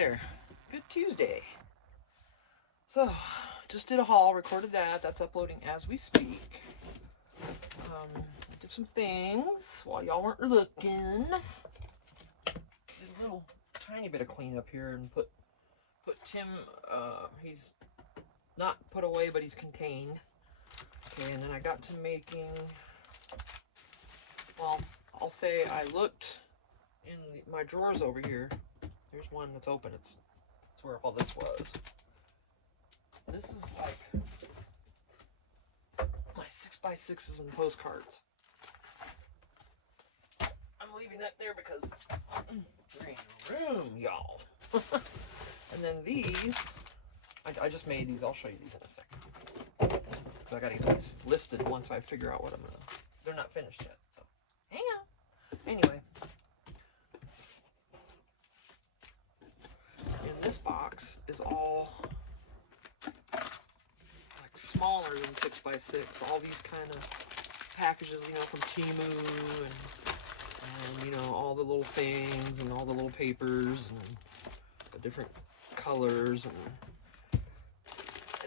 there. Good Tuesday. So, just did a haul, recorded that. That's uploading as we speak. Did some things while y'all weren't looking. Did a little tiny bit of cleanup here and put Tim, he's not put away, but he's contained. Okay, and then I got to making, well, I'll say I looked in my drawers over here. There's one that's open. That's where all this was. This is like my 6x6s and postcards. I'm leaving that there because there ain't no room, y'all. And then these, I just made these. I'll show you these in a second. So I gotta get these listed once I figure out what I'm gonna. They're not finished yet, so hang on. Anyway, in this box is all like smaller than 6x6. All these kind of packages, you know, from Temu and you know, all the little things and all the little papers and the different colors and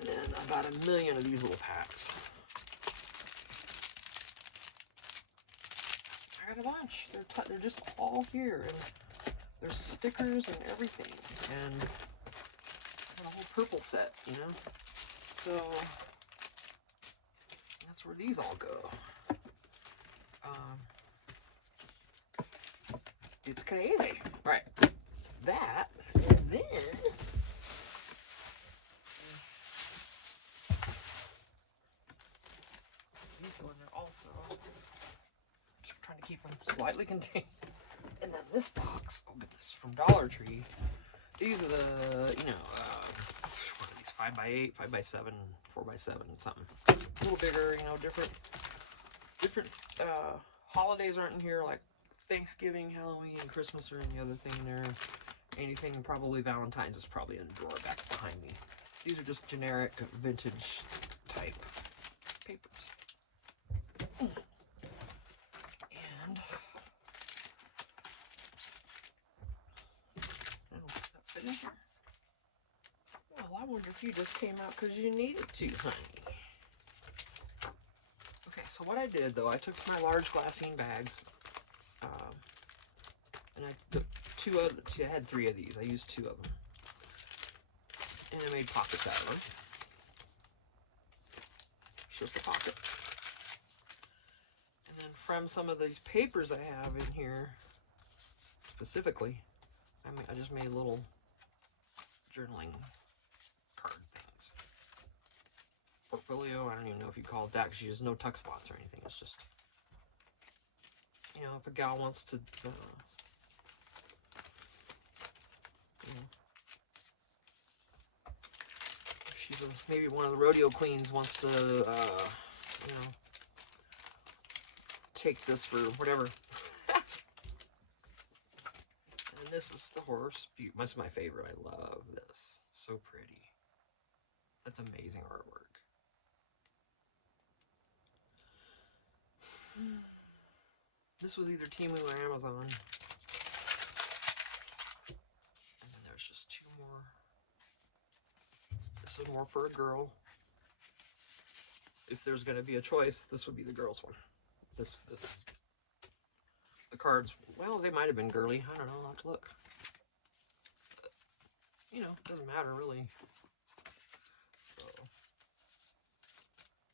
then about 1 million of these little packs. I got a bunch. They're just all here, and there's stickers and everything, and a whole purple set, you know. So that's where these all go. It's crazy, right? So that, and then. These go in there also. Just trying to keep them slightly contained. And then this box, oh goodness, from Dollar Tree. These are the, you know, what are these, 5x8, 5x7, 4x7, something. A little bigger, you know, different holidays aren't in here, like Thanksgiving, Halloween, and Christmas are in the other thing there. Anything, probably Valentine's is probably in the drawer back behind me. These are just generic vintage type papers. And that fit in here? Well, I wonder if you just came out because you needed to, honey. Okay, so what I did though, I took my large glassine bags, and I took I had 3 of these. I used 2 of them, and I made pockets out of them. Just a pocket. And then from some of these papers I have in here, specifically, I just made little journaling card things. Portfolio, I don't even know if you call it that because there's no tuck spots or anything. It's just, you know, if a gal wants to, you know, if she's maybe one of the rodeo queens wants to, you know, take this for whatever. And this is the horse. That's my favorite. I love this. So pretty. That's amazing artwork. This was either Temu or Amazon. And then there's just 2 more. This is more for a girl. If there's going to be a choice, this would be the girl's one. This is the cards. Well, they might have been girly. I don't know. I'll have to look. But, you know, it doesn't matter really. So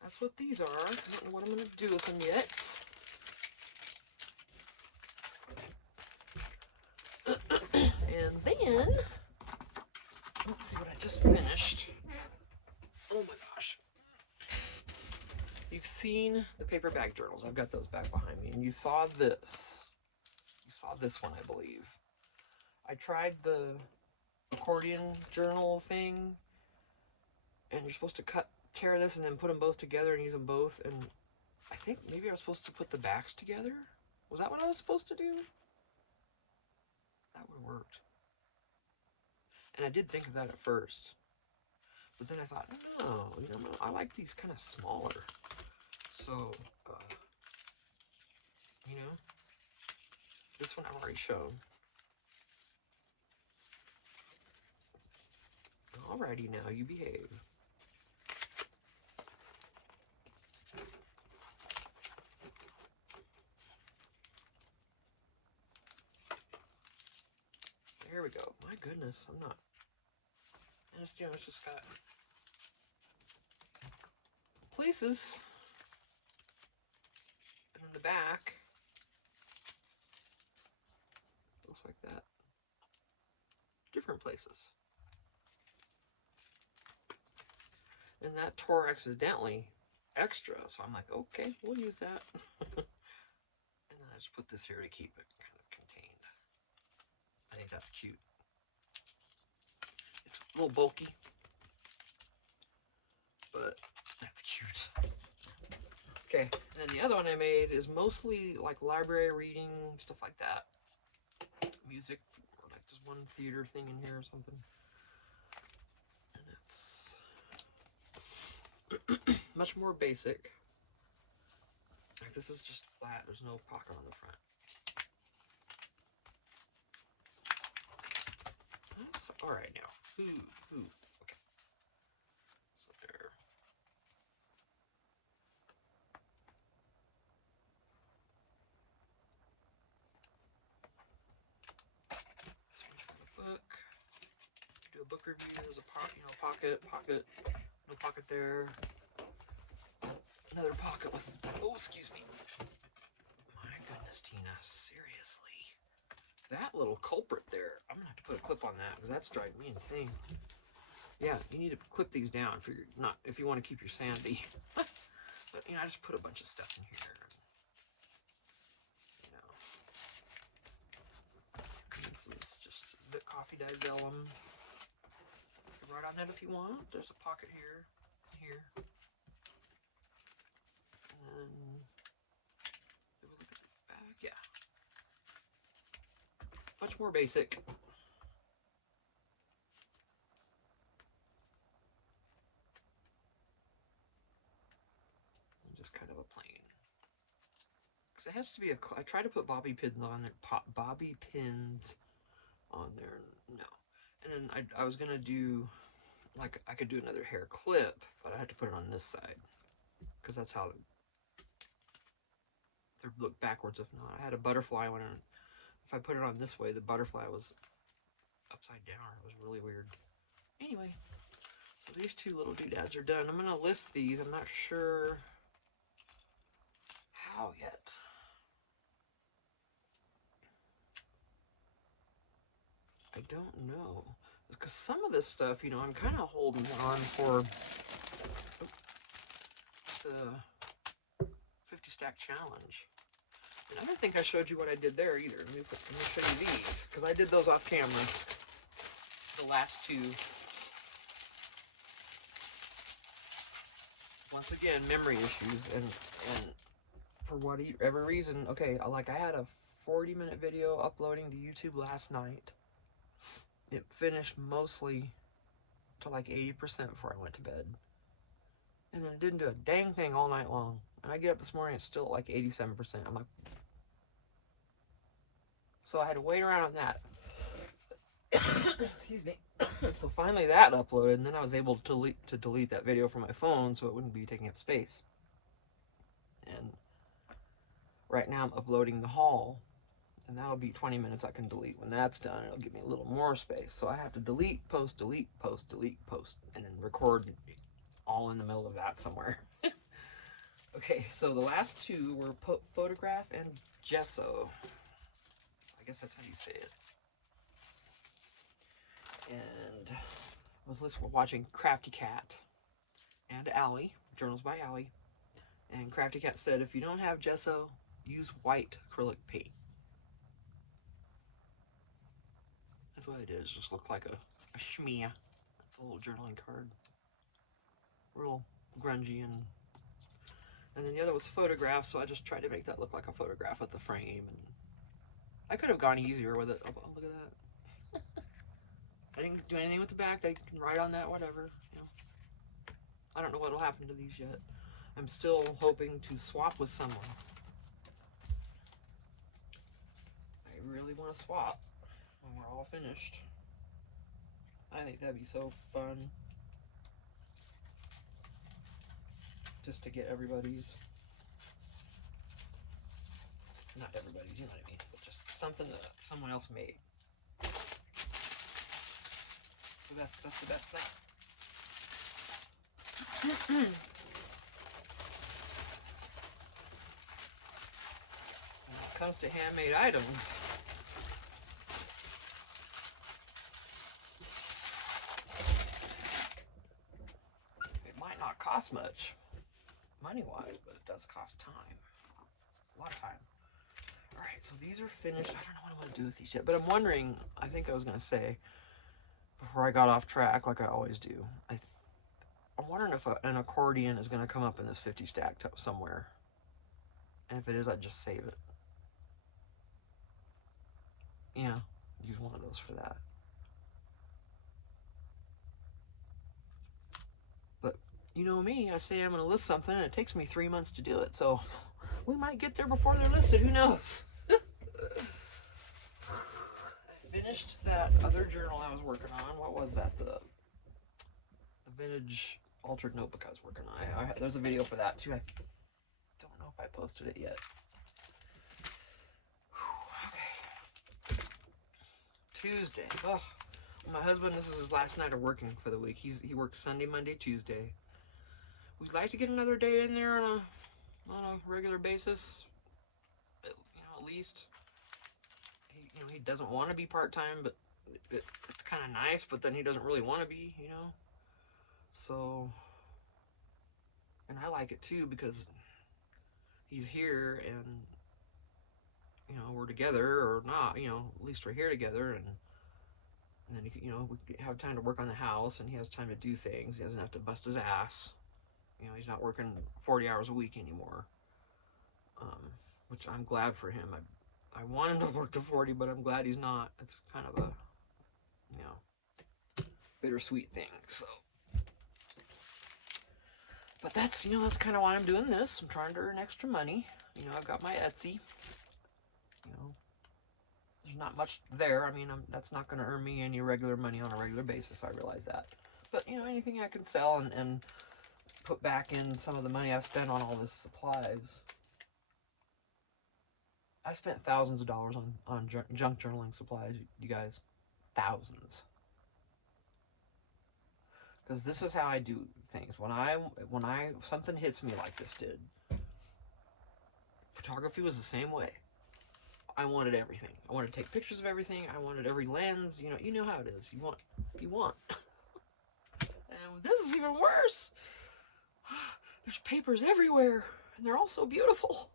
that's what these are. I don't know what I'm going to do with them yet. And then, let's see what I just finished. Oh my gosh. You've seen the paper bag journals. I've got those back behind me. And you saw this. You saw this one, I believe. I tried the accordion journal thing. And you're supposed to tear this and then put them both together and use them both. And I think maybe I was supposed to put the backs together. Was that what I was supposed to do? That would have worked. And I did think of that at first. But then I thought, no, you know, I like these kind of smaller. So, you know, this one I've already shown. Alrighty now, you behave. There we go. My goodness, I'm not. And it's, you know, it's just got places. And in the back, looks like that. Different places. And that tore accidentally extra, so I'm like, okay, we'll use that. And then I just put this here to keep it kind of contained. I think that's cute. It's a little bulky, but that's cute. Okay, and then the other one I made is mostly like library reading, stuff like that. Music, like there's one theater thing in here or something. And it's much more basic. Like this is just flat, there's no pocket on the front. That's all right now. Ooh, okay. So there. This one's for the book. Do a book review. There's a pocket, you know, pocket, no pocket there. Another pocket with, oh, excuse me. My goodness, Tina, seriously. That little culprit there, I'm gonna have to put a clip on that because that's driving me insane. Yeah, you need to clip these down for your, not, if you want to keep your sanity. But, you know, I just put a bunch of stuff in here. You know. This is just a bit coffee dyed vellum. You can write on that if you want. There's a pocket here, here. And then, look at the back, yeah. Much more basic. And just kind of a plain. Because it has to be a, I tried to put bobby pins on there, bobby pins on there, no. And then I was gonna do, like, I could do another hair clip, but I had to put it on this side. Because that's how they look backwards. If not, I had a butterfly one, and if I put it on this way, the butterfly was upside down. It was really weird. Anyway, so these two little doodads are done. I'm gonna list these. I'm not sure how yet. I don't know, because some of this stuff, you know, I'm kind of holding on for the 50 stack challenge. And I don't think I showed you what I did there either. Let me show you these, because I did those off camera. The last two. Once again, memory issues, and for whatever reason, okay, like I had a 40-minute video uploading to YouTube last night. It finished mostly to like 80% before I went to bed. And then it didn't do a dang thing all night long. And I get up this morning, it's still like 87%. I'm like, so I had to wait around on that. Excuse me. So finally that uploaded, and then I was able to delete that video from my phone so it wouldn't be taking up space. And right now I'm uploading the haul, and that'll be 20 minutes I can delete. When that's done, it'll give me a little more space. So I have to delete, post, delete, post, delete, post, and then record all in the middle of that somewhere. Okay, so the last two were photograph and gesso. I guess that's how you say it. And I was watching Crafty Cat and Allie, Journals by Allie. And Crafty Cat said, if you don't have gesso, use white acrylic paint. That's what it is. Just looked like a shmea. It's a little journaling card. Real grungy, and then the other was photograph, so I just tried to make that look like a photograph with the frame. And I could have gone easier with it. Oh, look at that. I didn't do anything with the back. They can write on that, whatever. You know. I don't know what'll happen to these yet. I'm still hoping to swap with someone. I really want to swap when we're all finished. I think that'd be so fun. Just to get everybody's, not everybody's, you know what I mean, but just something that someone else made. So that's the best thing. When it comes to handmade items, it might not cost much money-wise, but it does cost time. A lot of time. Alright, so these are finished. I don't know what I'm going to do with these yet, but I'm wondering, I think I was going to say, before I got off track, like I always do, I'm wondering if an accordion is going to come up in this 50 stack somewhere. And if it is, I'd just save it. You know, use one of those for that. But, you know me, I say I'm going to list something, and it takes me 3 months to do it, so we might get there before they're listed, who knows? I finished that other journal I was working on. What was that? The vintage altered notebook I was working on. There's a video for that too. I don't know if I posted it yet. Okay. Tuesday. Oh, my husband, this is his last night of working for the week. He works Sunday, Monday, Tuesday. We'd like to get another day in there on a regular basis. You know, at least. He doesn't want to be part-time, but it's kind of nice, but then he doesn't really want to be, you know. So, and I like it too because he's here and, you know, we're together or not, you know, at least we're here together, and then, you know, we have time to work on the house and he has time to do things. He doesn't have to bust his ass. You know, he's not working 40 hours a week anymore, which I'm glad for him. I want him to work to 40, but I'm glad he's not. It's kind of a, you know, bittersweet thing, so. But that's, you know, that's kind of why I'm doing this. I'm trying to earn extra money. You know, I've got my Etsy. You know, there's not much there. I mean, that's not going to earn me any regular money on a regular basis. I realize that. But, you know, anything I can sell and put back in some of the money I've spent on all this supplies. I spent thousands of dollars on junk journaling supplies, you guys. Thousands. Because this is how I do things. When something hits me like this did, photography was the same way. I wanted everything. I wanted to take pictures of everything. I wanted every lens. You know how it is. You want. And this is even worse. There's papers everywhere, and they're all so beautiful.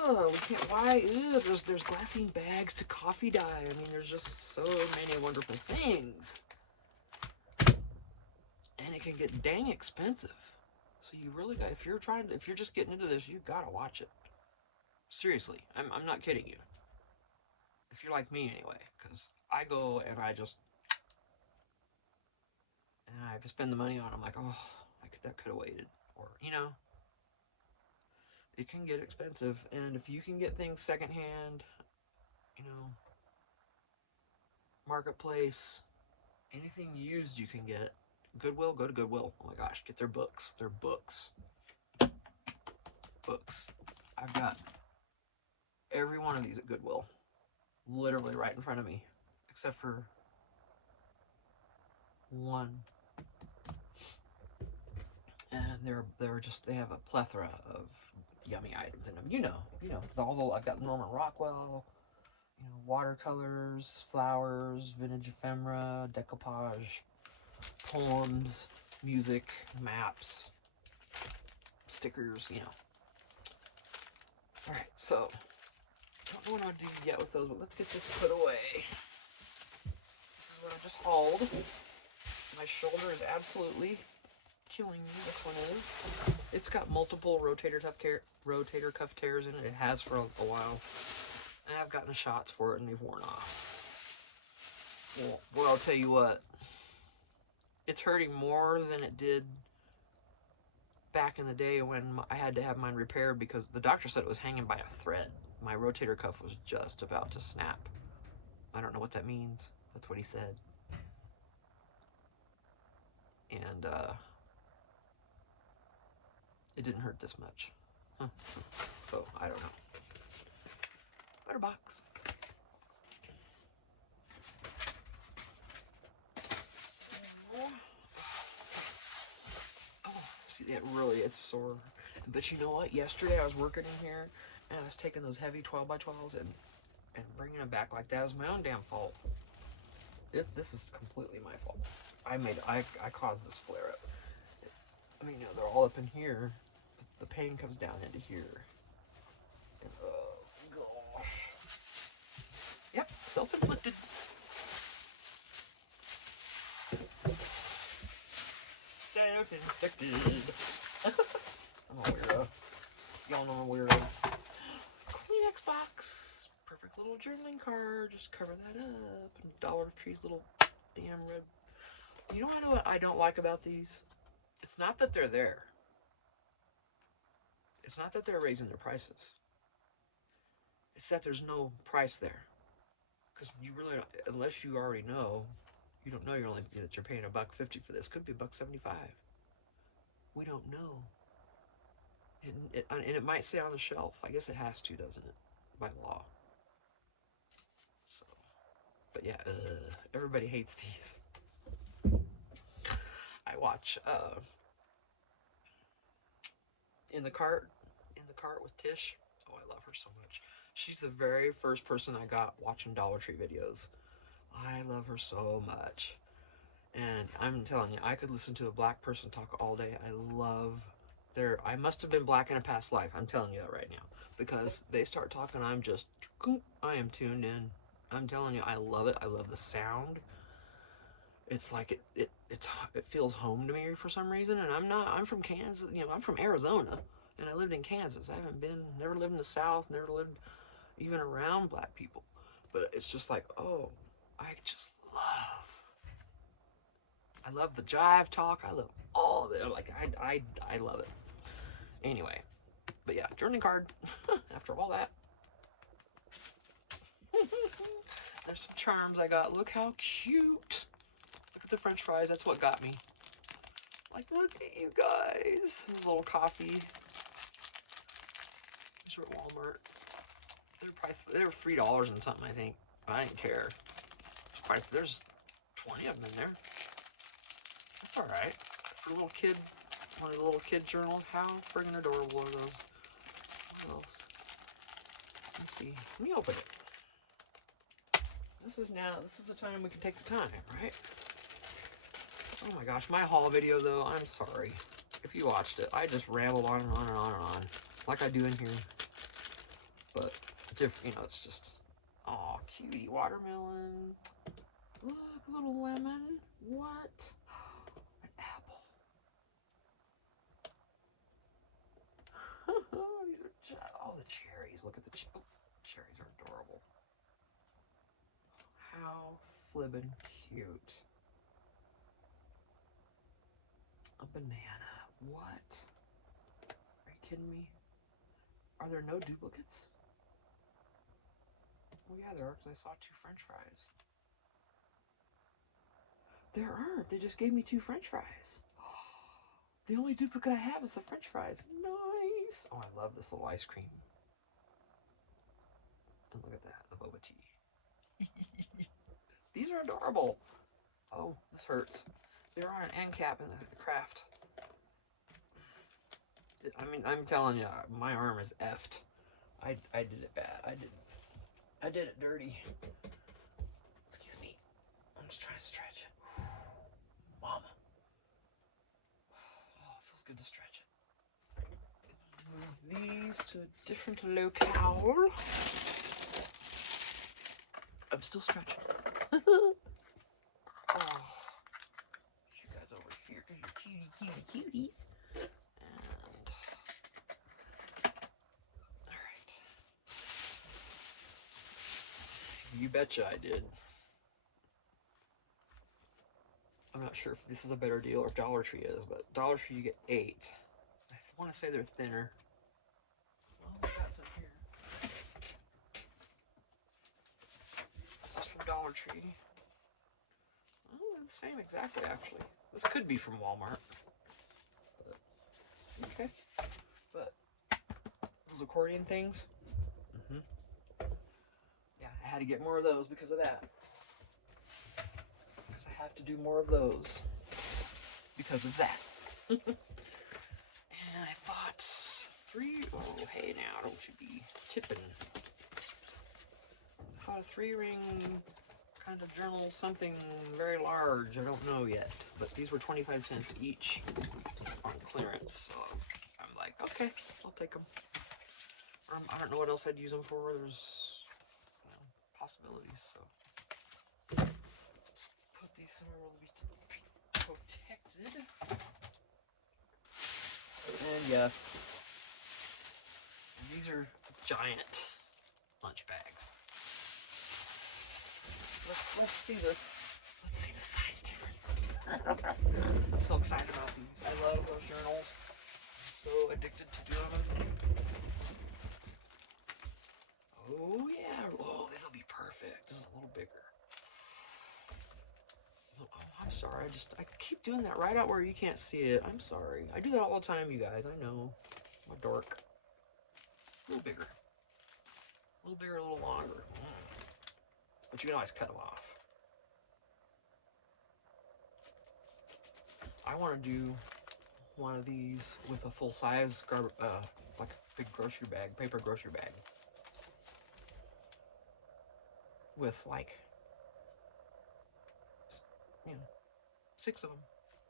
Oh, we can't. Why? Ew, there's glassine bags to coffee dye. I mean, there's just so many wonderful things, and it can get dang expensive. So you really got, if you're just getting into this, you've got to watch it. Seriously, I'm not kidding you. If you're like me anyway, because I go and I have to spend the money on it. I'm like, oh, that could have waited, or you know. It can get expensive, and if you can get things secondhand, you know, marketplace, anything used you can get. Goodwill, go to Goodwill. Oh my gosh, get their books. Their books. Books. I've got every one of these at Goodwill, literally right in front of me, except for one. And they have a plethora of yummy items in them. You know, although I've got Norman Rockwell, you know, watercolors, flowers, vintage ephemera, decoupage, poems, music, maps, stickers, you know. Alright, so, I don't know what I'll do yet with those, but let's get this put away. This is what I just hauled. My shoulder is absolutely killing me. This one is. It's got multiple rotator cuff tears in it. It has for a while. And I've gotten shots for it and they've worn off. Well, I'll tell you what. It's hurting more than it did back in the day when I had to have mine repaired because the doctor said it was hanging by a thread. My rotator cuff was just about to snap. I don't know what that means. That's what he said. And it didn't hurt this much. Huh. So, I don't know. Better box. Oh, see that really, it's sore. But you know what? Yesterday I was working in here and I was taking those heavy 12x12s and bringing them back like that. It was my own damn fault. This is completely my fault. I caused this flare up. I mean, you know, they're all up in here. The pain comes down into here. And, oh, gosh. Yep, self-inflicted. Self-inflicted. I'm a weirdo. Y'all know I'm a weirdo. Kleenex box. Perfect little journaling card. Just cover that up. And Dollar Tree's little damn red. You know what I don't like about these? It's not that they're there. It's not that they're raising their prices. It's that there's no price there. Because you really don't, unless you already know, you don't know that you're paying $1.50 for this. Could be $1.75. We don't know. And it might say on the shelf. I guess it has to, doesn't it? By law. So, but yeah, everybody hates these. I watch in the cart with Tish. Oh, I love her so much. She's the very first person I got watching Dollar Tree videos. I love her so much. And I'm telling you, I could listen to a black person talk all day. I must have been black in a past life. I'm telling you that right now. Because they start talking, I am tuned in. I'm telling you, I love it. I love the sound. It's like it feels home to me for some reason. And I'm from Kansas, you know, I'm from Arizona. And I lived in Kansas. I never lived in the South, never lived even around black people. But it's just like, oh, I love the jive talk. I love all of it. Like, I love it. Anyway, but yeah, journaling card. After all that. There's some charms I got. Look how cute. Look at the french fries. That's what got me. Like, look at you guys. This little coffee. These were at Walmart. They were $3 and something, I think. But I didn't care. There's 20 of them in there. That's alright. For a little kid, one of the little kid journals. How friggin' adorable are those? What else? Let's see. Let me open it. This is the time we can take the time, right? Oh my gosh, my haul video though, I'm sorry. If you watched it, I just rambled on and on and on and on. Like I do in here. But, you know, it's just, aw, cutie watermelon. Look, a little lemon. What? An apple. These are just, oh, the cherries. Look at the cherries are adorable. How flippin' cute. A banana. What? Are you kidding me? Are there no duplicates? Well, yeah, there are, because I saw 2 french fries. There aren't. They just gave me 2 french fries. The only duplicate I have is the french fries. Nice. Oh, I love this little ice cream. And look at that, the boba tea. These are adorable. Oh, this hurts. There are an end cap in the craft. I mean, I'm telling you, my arm is effed. I did it bad. I did it dirty. Excuse me. I'm just trying to stretch it. Mama. Oh, it feels good to stretch it. Move these to a different locale. I'm still stretching. Oh. You guys over here, because you're cuties. And, alright. You betcha I did. I'm not sure if this is a better deal or if Dollar Tree is, but Dollar Tree you get 8. I want to say they're thinner. Oh, we got some here. This is from Dollar Tree. Oh, they're the same exactly, actually. This could be from Walmart. But, okay. But those accordion things. Yeah, I had to get more of those because of that. Because I have to do more of those because of that. And I thought oh, hey now, don't you be tipping. I thought a 3-ring kind of journal, something very large, I don't know yet. But these were 25 cents each on clearance, so I'm like, okay, I'll take them. I don't know what else I'd use them for. There's possibilities, so. Put these somewhere where they'll be protected. And yes, these are giant lunch bags. Let's see the size difference. I'm so excited about these. I love those journals. I'm so addicted to doing them. Oh yeah. Oh, this will be perfect. This is a little bigger. Oh, I'm sorry. I keep doing that right out where you can't see it. I'm sorry. I do that all the time, you guys. I know. I'm a dork. A little bigger. A little bigger, a little longer. But you can always cut them off. I want to do one of these with a full-size like a big grocery bag, paper grocery bag. With like, 6 of them,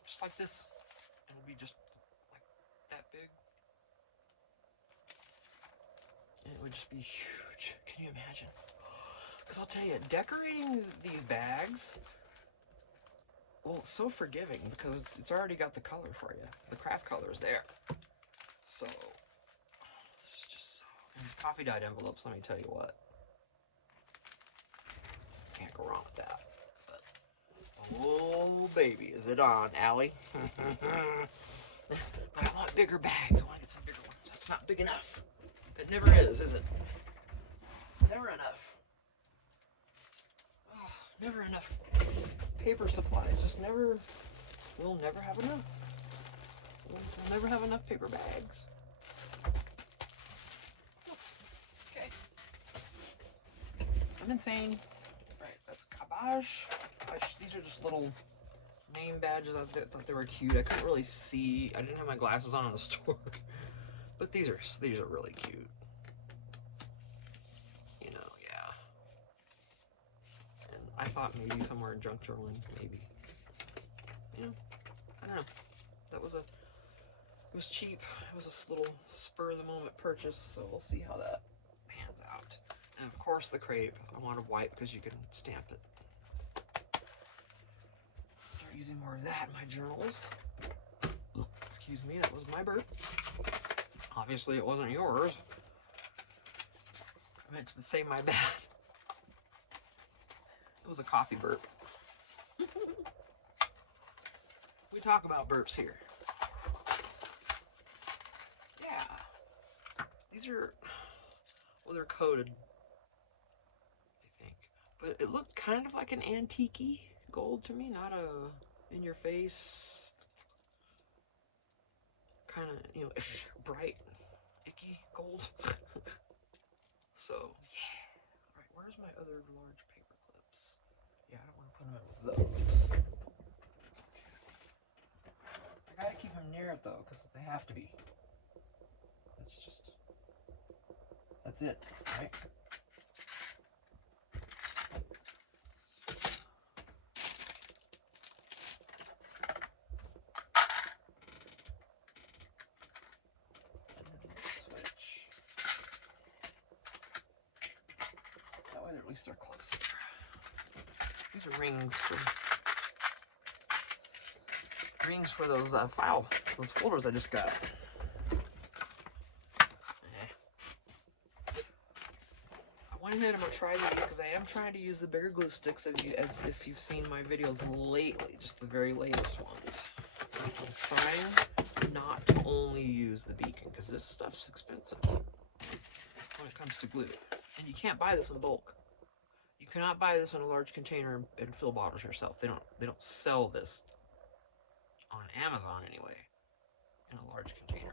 just like this. It'll be just like that big. And it would just be huge. Can you imagine? Because I'll tell you, decorating these bags, well, it's so forgiving because it's already got the color for you. The craft color is there. So, this is just so... And coffee dyed envelopes, let me tell you what. Can't go wrong with that. But, oh, baby, is it on, Allie? But I want bigger bags. I want to get some bigger ones. That's not big enough. It never is it? Never enough. Oh, never enough paper supplies. Just never. We'll never have enough. We'll never have enough paper bags. Okay. I'm insane. Right, that's cabbage. These are just little name badges. I thought they were cute. I couldn't really see. I didn't have my glasses on in the store. But these are really cute. You know, yeah. And I thought maybe somewhere in junk journaling, maybe. You know, I don't know. It was cheap. It was a little spur of the moment purchase, so we'll see how that pans out. And of course the crepe. I wanted white because you can stamp it. Start using more of that in my journals. Excuse me, that was my burp. Obviously it wasn't yours. I meant to say my bad. It was a coffee burp. We talk about burps here. Yeah. These are, well, they're coated, I think. But it looked kind of like an antique-y gold to me, not a in-your-face, kind of, bright, icky gold. So, yeah. All right, where's my other large paper clips? Yeah, I don't want to put them in with those. Okay. I gotta keep them near it though, because they have to be. That's it, right? Switch. That way at least they're closer. These are rings for those those folders I just got. I went ahead and I'm gonna try these because I am trying to use the bigger glue sticks as if you've seen my videos lately, just the very latest ones. I'm trying not to only use the Beacon because this stuff's expensive when it comes to glue. And you can't buy this in bulk. You You cannot buy this in a large container and fill bottles yourself. They don't sell this on Amazon anyway in a large container.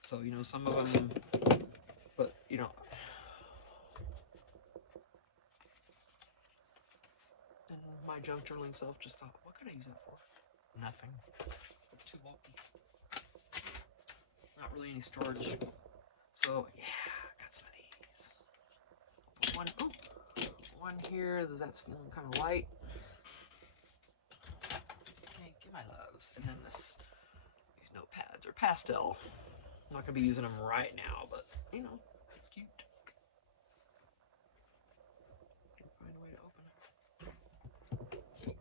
So, you know, some of them, but, you know, and my junk journaling self just thought, what could I use that for? Nothing. It's too bulky. Not really any storage. So, yeah, got some of these. One here, that's feeling kind of light. Okay, give my loves. And then these notepads are pastel. I'm not going to be using them right now, but, you know, it's cute. Find a way to open it.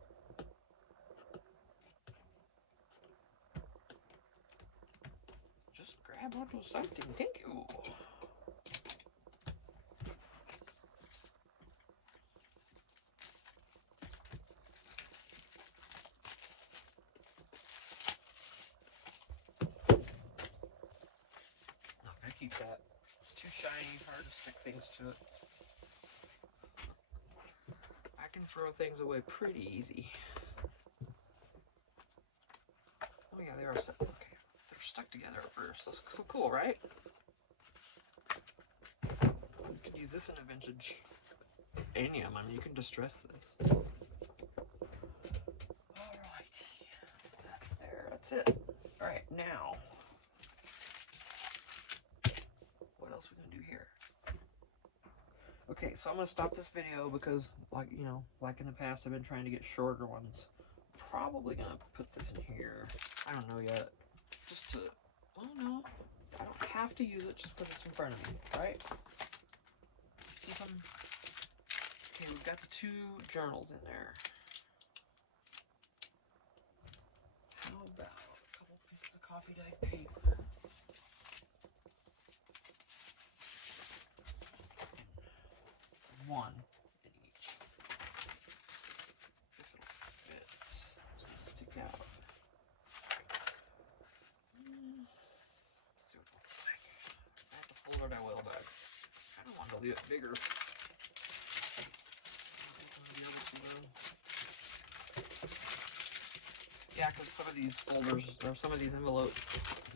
Just grab onto something. Thank you. Not going to keep that. It's too shiny, hard to stick things to it. I can throw things away pretty easy. Oh yeah, they are set. Okay, they're stuck together at first. That's so cool, right? You could use this in a vintage Anium. I mean, you can distress this. Alright, so that's there. That's it. Alright, now, what else are we gonna do here? Okay, so I'm gonna stop this video because, like, you know, like in the past, I've been trying to get shorter ones. Probably gonna put this in here. I don't know yet. Just to, well, no, I don't have to use it. Just put this in front of me, right? See if I'm, okay, we've got the 2 journals in there. How about a couple pieces of coffee dyed paper? One in each. If it'll fit, it's gonna stick out. Let's see what it looks like. If I have to fold it, I will, but I kind of want to leave it bigger. Yeah, because some of these folders, or some of these envelopes,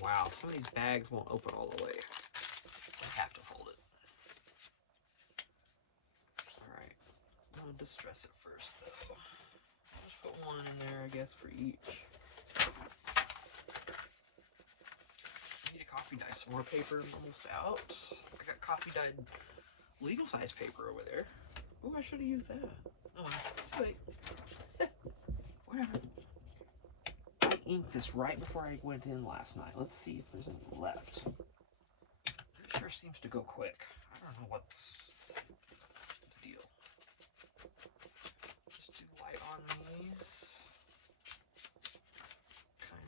wow, some of these bags won't open all the way. I have to fold it. Alright, I'm going to distress it first, though. I'll just put one in there, I guess, for each. I need a coffee dye. Some more paper, I'm almost out. I got coffee dyed legal size paper over there. Oh, I should have used that. Oh, too late. Whatever. I inked this right before I went in last night. Let's see if there's any left. It sure seems to go quick. I don't know what's the deal. Just do light on these.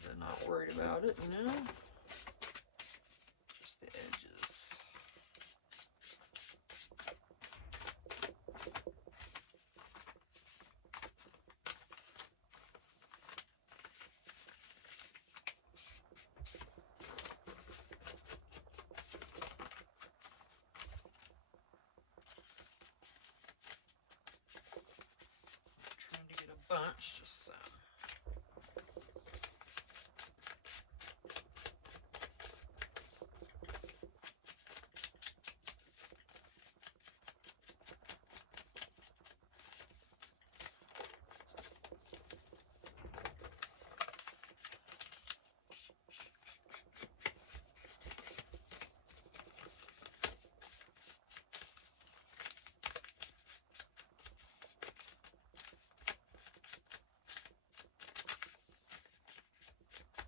Kinda not worried about it, you know? Just the edges. Trying to get a bunch, just so.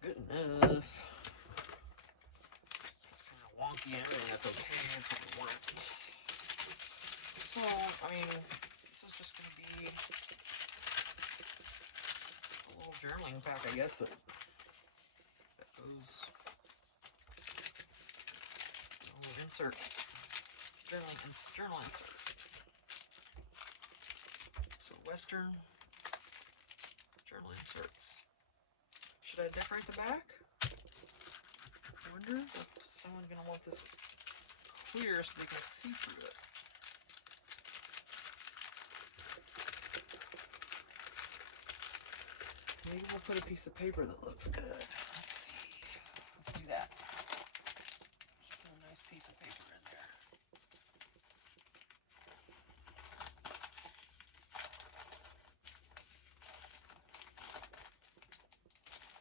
Good enough. It's kind of wonky and everything. That's okay. That's what we want. So, I mean, this is just going to be a little journaling pack, I guess, that goes. A little insert. Journal insert. So, Western journal inserts. Should I decorate the back? I wonder if someone's going to want this clear so they can see through it. maybe we'll put a piece of paper that looks good. Let's see. Let's do that. Just put a nice piece of paper in there.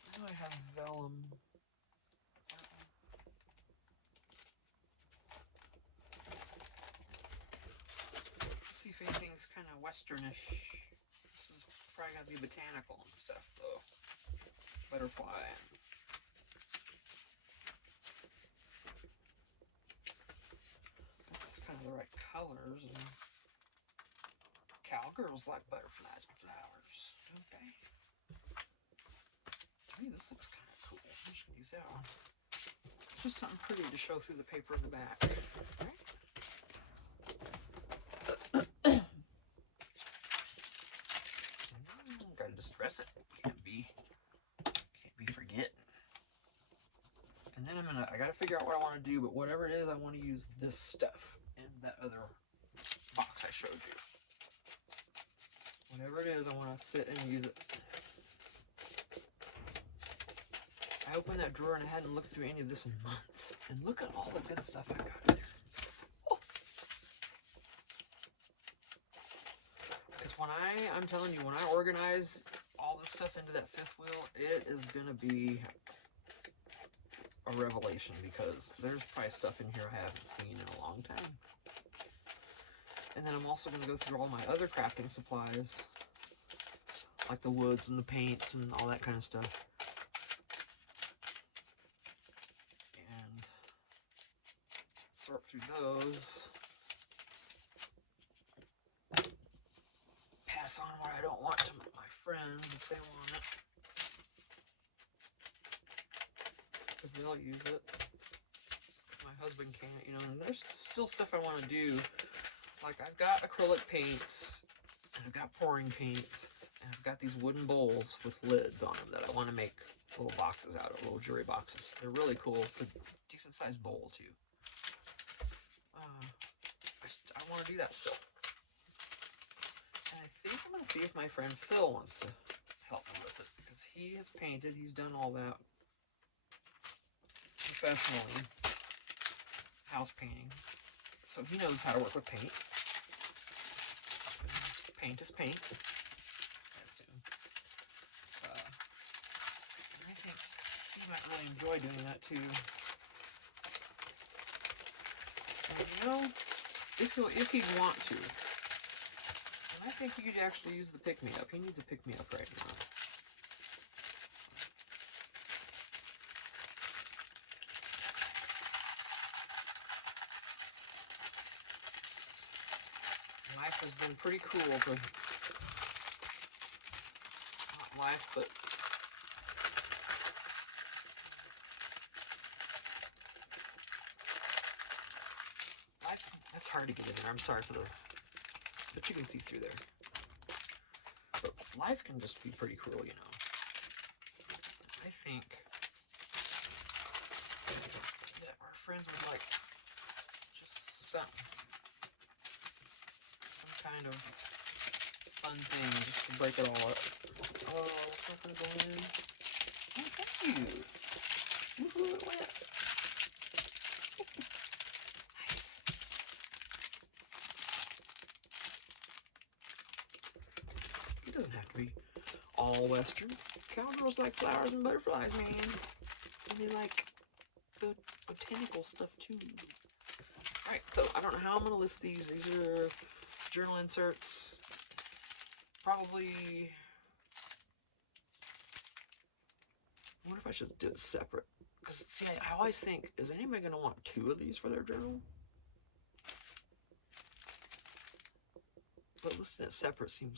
I know I have vellum. Let's see if anything's kind of westernish. This is probably gotta be botanical and stuff though. Butterfly. That's kind of the right colors. And cowgirls like butterflies and flowers, don't they? To me, this looks kind of cool. I'm just gonna use that one. It's just something pretty to show through the paper in the back. Right? Gotta distress it. Can't be forgetting. And then I gotta figure out what I want to do, but whatever it is, I want to use this stuff in that other box I showed you. Whatever it is, I want to sit and use it. I opened that drawer and I hadn't looked through any of this in months. And look at all the good stuff I got in there. Oh. Because I'm telling you, when I organize all this stuff into that fifth wheel, it is going to be a revelation, because there's probably stuff in here I haven't seen in a long time. And then I'm also going to go through all my other crafting supplies, like the woods and the paints and all that kind of stuff. And sort through those. Pass on what I don't want to my friends if they want it. Because they'll use it. My husband can't, you know, and there's still stuff I want to do. Like, I've got acrylic paints, and I've got pouring paints, and I've got these wooden bowls with lids on them that I want to make little boxes out of, little jewelry boxes. They're really cool. It's a decent sized bowl, too. I want to do that still. And I think I'm going to see if my friend Phil wants to help me with it, because he has painted, he's done all that professionally, house painting. So he knows how to work with paint. Paint is paint, I assume. And I think he might really enjoy doing that too. And you know, if he'd want to, and I think he could actually use the pick-me-up. He needs a pick-me-up right now. Life has been pretty cool, but not life, but life, that's hard to get in there. I'm sorry for the, but you can see through there. But life can just be pretty cruel, you know. I think that our friends would like just some kind of fun thing just to break it all up. Oh, it's not gonna go in. Oh, thank you. Woohoo, it went. Nice. It doesn't have to be all Western. Cowgirls like flowers and butterflies, man. And they like the botanical stuff too. Alright, so I don't know how I'm gonna list these. These are journal inserts. Probably. I wonder if I should do it separate. Because, see, I always think, is anybody going to want 2 of these for their journal? But listing it separate seems